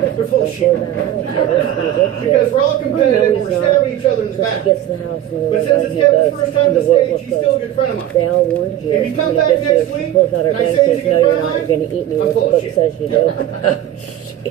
They're full of shit. Because we're all competitive and we're stabbing each other in the back. But since it's Kevin's first time to stage, he's still a good friend of mine. They all warned you. If you come back next week and I say he's a good friend of mine, you're going to eat me I'm what the full of book shit. says you do.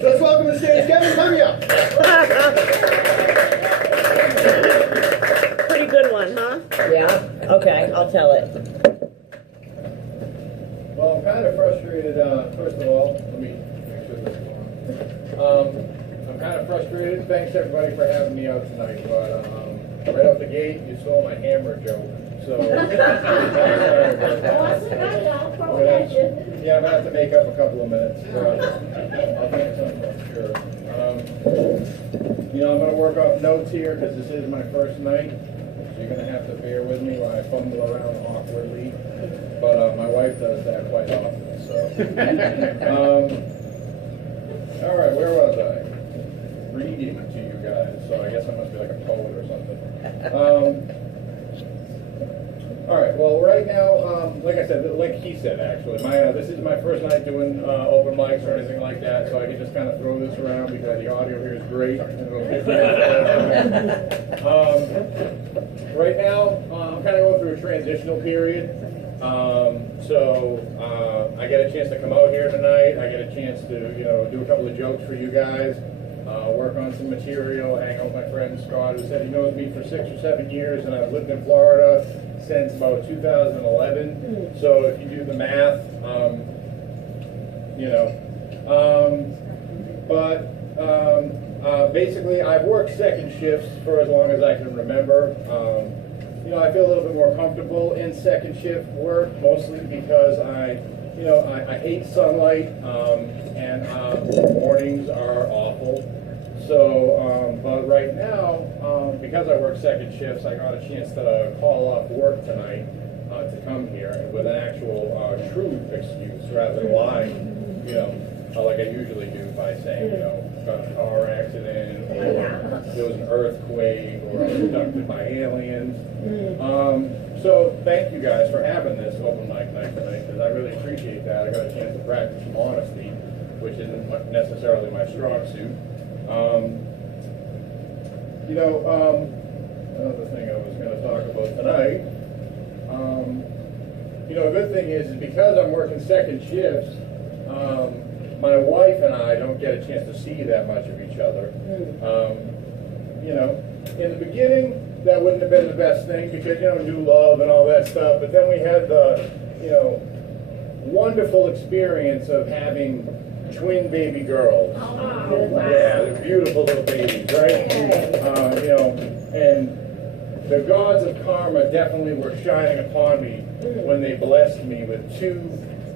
So let's welcome to the stage Kevin Comeau. Pretty good one, huh? Yeah? Okay, I'll tell it. Well, I'm kind of frustrated, first of all, let me make sure this is on. I'm kind of frustrated. Thanks everybody for having me out tonight, but right off the gate, you stole my hammer joke. So, yeah, I'm going to have to make up a couple of minutes, but I'll think of something, I'm sure. You know, I'm going to work off notes here because this is my first night, so you're going to have to bear with me while I fumble around awkwardly. But my wife does that quite often, so. All right, where was I? Reading to you guys, so I guess I must be like a poet or something. All right, well, right now, like I said, like he said, actually, this is my first night doing open mics or anything like that, so I can just kind of throw this around because the audio here is great. And it'll be great. Right now, I'm kind of going through a transitional period. I get a chance to come out here tonight. I get a chance to, you know, do a couple of jokes for you guys, work on some material, hang out with my friend Scott, who said he knows me for 6 or 7 years, and I've lived in Florida since about 2011. So if you do the math, you know, basically I've worked second shifts for as long as I can remember. You know, I feel a little bit more comfortable in second shift work, mostly because I hate sunlight, and mornings are awful. So, but right now, because I work second shifts, I got a chance to call off work tonight to come here with an actual true excuse rather than lying, you know, like I usually do by saying, you know, got a car accident, or there was an earthquake, or I was abducted by aliens. So thank you guys for having this open mic night tonight, because I really appreciate that. I got a chance to practice some honesty, which isn't necessarily my strong suit. You know, another thing I was going to talk about tonight, you know, a good thing is because I'm working second shifts, my wife and I don't get a chance to see that much of each other. You know, in the beginning, that wouldn't have been the best thing because, you know, new love and all that stuff. But then we had the, you know, wonderful experience of having twin baby girls. Oh, wow. Yeah, they're beautiful little babies, right? You know, and the gods of karma definitely were shining upon me when they blessed me with 2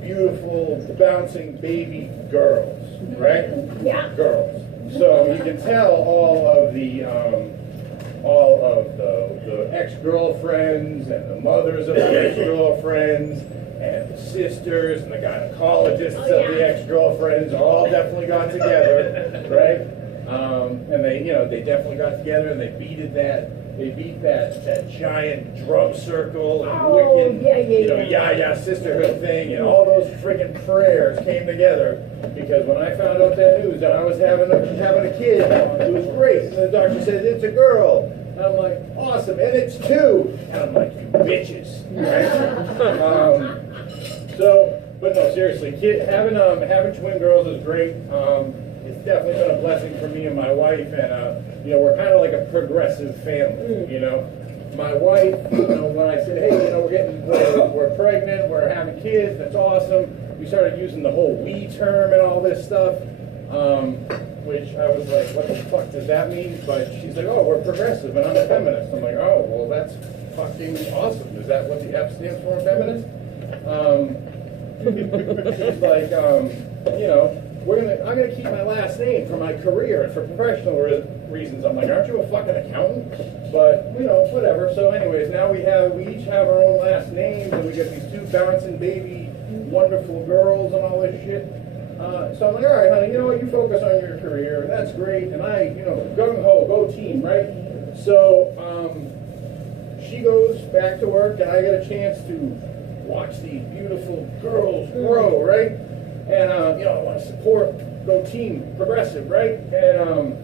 beautiful, bouncing baby girls, right? Yeah. Girls. So you can tell all of the ex-girlfriends and the mothers of the ex-girlfriends and the sisters and the gynecologists of the ex-girlfriends all definitely got together, right? And they, you know, they definitely got together and they beat that giant drum circle and wicked, you know, yeah, sisterhood thing, and all those friggin' prayers came together. Because when I found out that news that I was having a kid, it was great. And the doctor said, it's a girl. And I'm like, awesome, and it's 2. And I'm like, you bitches, right? But no, seriously, having twin girls is great. It's definitely been a blessing for me and my wife, and you know, we're kind of like a progressive family, you know. My wife, you know, when I said, hey, you know, we're pregnant, we're having kids, that's awesome, we started using the whole we term and all this stuff, which I was like, what the fuck does that mean? But she's like, oh, we're progressive, and I'm a feminist. I'm like, oh, well, that's fucking awesome. Is that what the F stands for, feminist? She's like, you know, I'm gonna keep my last name for my career and for professional reasons. I'm like, aren't you a fucking accountant? But, you know, whatever. So anyways, now we each have our own last names, and we get these 2 bouncing baby wonderful girls and all this shit. So I'm like, all right, honey, you know what, you focus on your career, and that's great, and I, you know, gung-ho, go team, right? So she goes back to work, and I get a chance to watch these beautiful girls grow, right? And, you know, I want to support go team progressive, right? And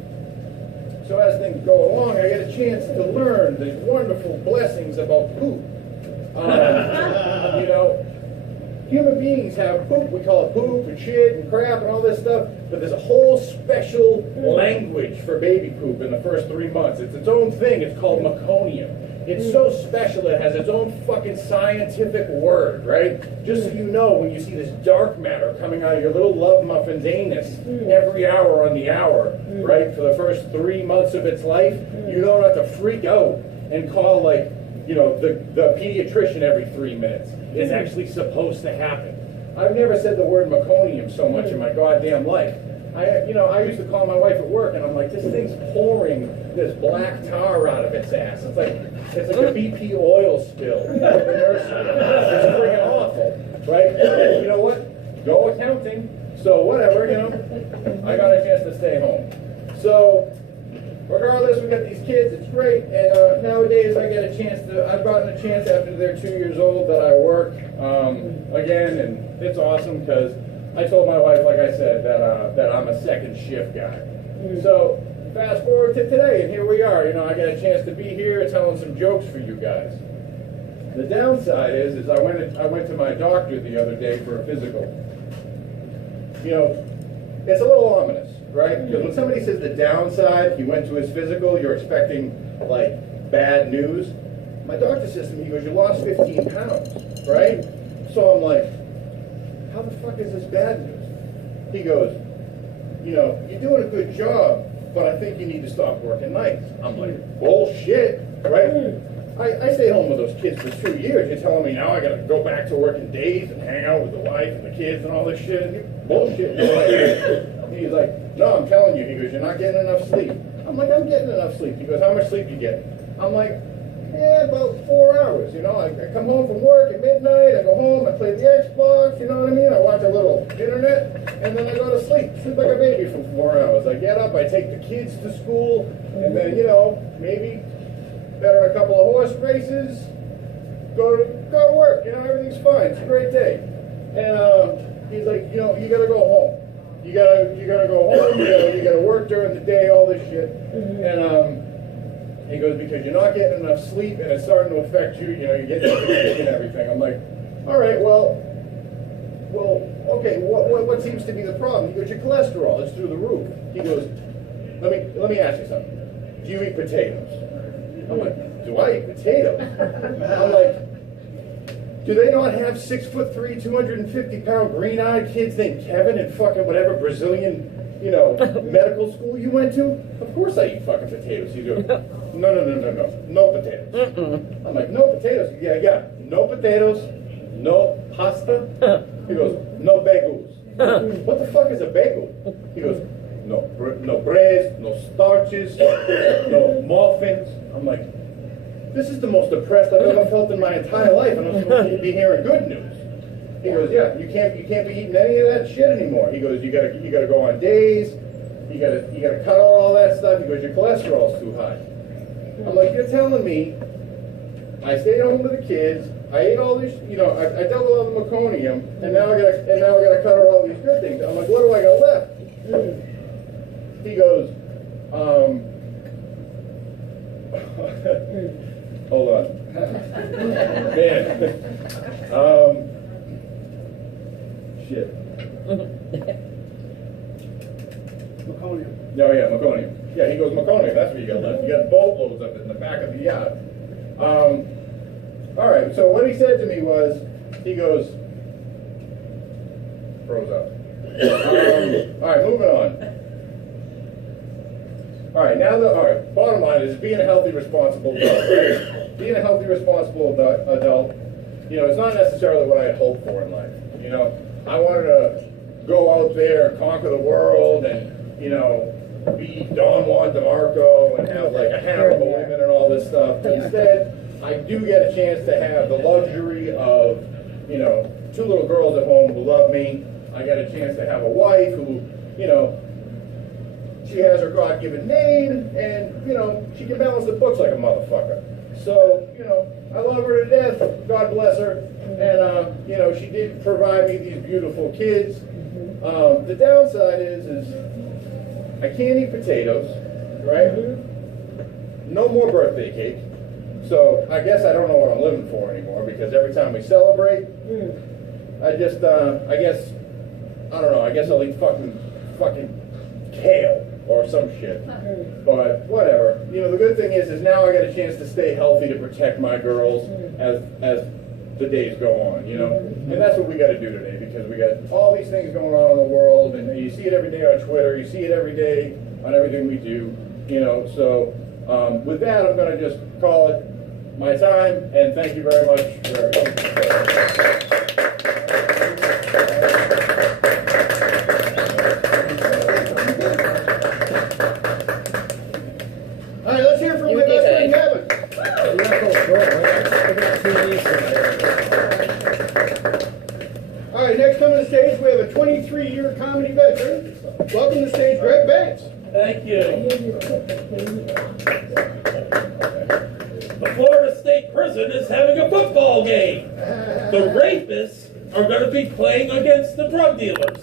so as things go along, I get a chance to learn the wonderful blessings about poop. You know, human beings have poop. We call it poop and shit and crap and all this stuff. But there's a whole special language for baby poop in the first 3 months. It's its own thing. It's called meconium. It's so special it has its own fucking scientific word, right? Just so you know, when you see this dark matter coming out of your little love muffin's anus every hour on the hour, right, for the first 3 months of its life, you don't have to freak out and call, like, you know, the pediatrician every 3 minutes. It's actually supposed to happen. I've never said the word meconium so much in my goddamn life. I used to call my wife at work, and I'm like, this thing's pouring this black tar out of its ass. It's like a BP oil spill in the nursery. It's freaking awful, right? And you know what? Go accounting. So whatever, you know. I got a chance to stay home. So regardless, we got these kids. It's great. And nowadays, I've gotten a chance after they're 2 years old that I work again, and it's awesome because I told my wife, like I said, that I'm a second shift guy. So fast forward to today, and here we are. You know, I got a chance to be here telling some jokes for you guys. The downside is I went to my doctor the other day for a physical. You know, it's a little ominous, right? Because when somebody says the downside, he went to his physical, you're expecting like bad news. My doctor says to me, he goes, you lost 15 pounds, right? So I'm like, how the fuck is this bad news? He goes, you know, you're doing a good job, but I think you need to stop working nights. I'm like, bullshit, right? I stayed home with those kids for 2 years. You're telling me now I gotta go back to working days and hang out with the wife and the kids and all this shit? Bullshit. He's like, no, I'm telling you. He goes, you're not getting enough sleep. I'm like, I'm getting enough sleep. He goes, how much sleep you get? I'm like, about 4 hours, you know. I come home from work at midnight, I go home, I play the Xbox, you know what I mean? I watch a little internet, and then I go to sleep like a baby for 4 hours. I get up, I take the kids to school, and then, you know, maybe better a couple of horse races, go to work, you know, everything's fine, it's a great day. And he's like, you know, you gotta go home. You gotta go home, you gotta work during the day, all this shit. And he goes, because you're not getting enough sleep and it's starting to affect you, you know, you're getting sick and everything. I'm like, all right, well, okay, what seems to be the problem? He goes, your cholesterol, it's through the roof. He goes, let me ask you something. Do you eat potatoes? I'm like, do I eat potatoes? I'm like, do they not have 6'3", 250-pound green-eyed kids named Kevin in fucking whatever Brazilian, you know, medical school you went to? Of course I eat fucking potatoes. He goes, no potatoes. I'm like, no potatoes? Yeah, no potatoes, no pasta. He goes, no bagels. What the fuck is a bagel? He goes, no bread, no starches, no muffins. I'm like, this is the most depressed I've ever felt in my entire life, and I'm supposed to be hearing good news. He goes, yeah, you can't be eating any of that shit anymore. He goes, you gotta go on days. You gotta cut out all that stuff. He goes, your cholesterol's too high. I'm like, you're telling me I stayed home with the kids, I ate all this, you know, I dealt with all the meconium, and now I gotta cut out all these good things. I'm like, what do I got left? He goes, hold on. Man. Shit. Meconium. Oh yeah, meconium. Yeah, he goes, meconium, that's what you got left. You got boatloads of it in the back of the yacht. All right, so what he said to me was, he goes, froze up. All right, moving on. All right, bottom line is being a healthy, responsible adult. Being a healthy, responsible adult, you know, it's not necessarily what I had hoped for in life. You know, I wanted to go out there and conquer the world and, you know, be Don Juan DeMarco and have like a harem of women and all this stuff. Instead, I do get a chance to have the luxury of, you know, 2 little girls at home who love me. I get a chance to have a wife who, you know, she has her God-given name, and, you know, she can balance the books like a motherfucker. So, you know, I love her to death, God bless her, and, you know, she did provide me these beautiful kids, The downside is I can't eat potatoes, right? No more birthday cake. So I guess I don't know what I'm living for anymore, because every time we celebrate, I guess, I don't know, I guess I'll eat fucking kale or some shit. But whatever. You know, the good thing is now I got a chance to stay healthy to protect my girls as the days go on, you know? And that's what we got to do today, because we got all these things going on in the world, and you see it every day on Twitter, you see it every day on everything we do, you know? So with that, I'm going to just call it my time, and thank you very much for everything. All right, let's hear from my best friend Kevin. All right, next coming to the stage, we have a 23-year comedy veteran. Welcome to the stage, Greg Banks. Thank you. The Florida State Prison is having a football game. The rapists are going to be playing against the drug dealers.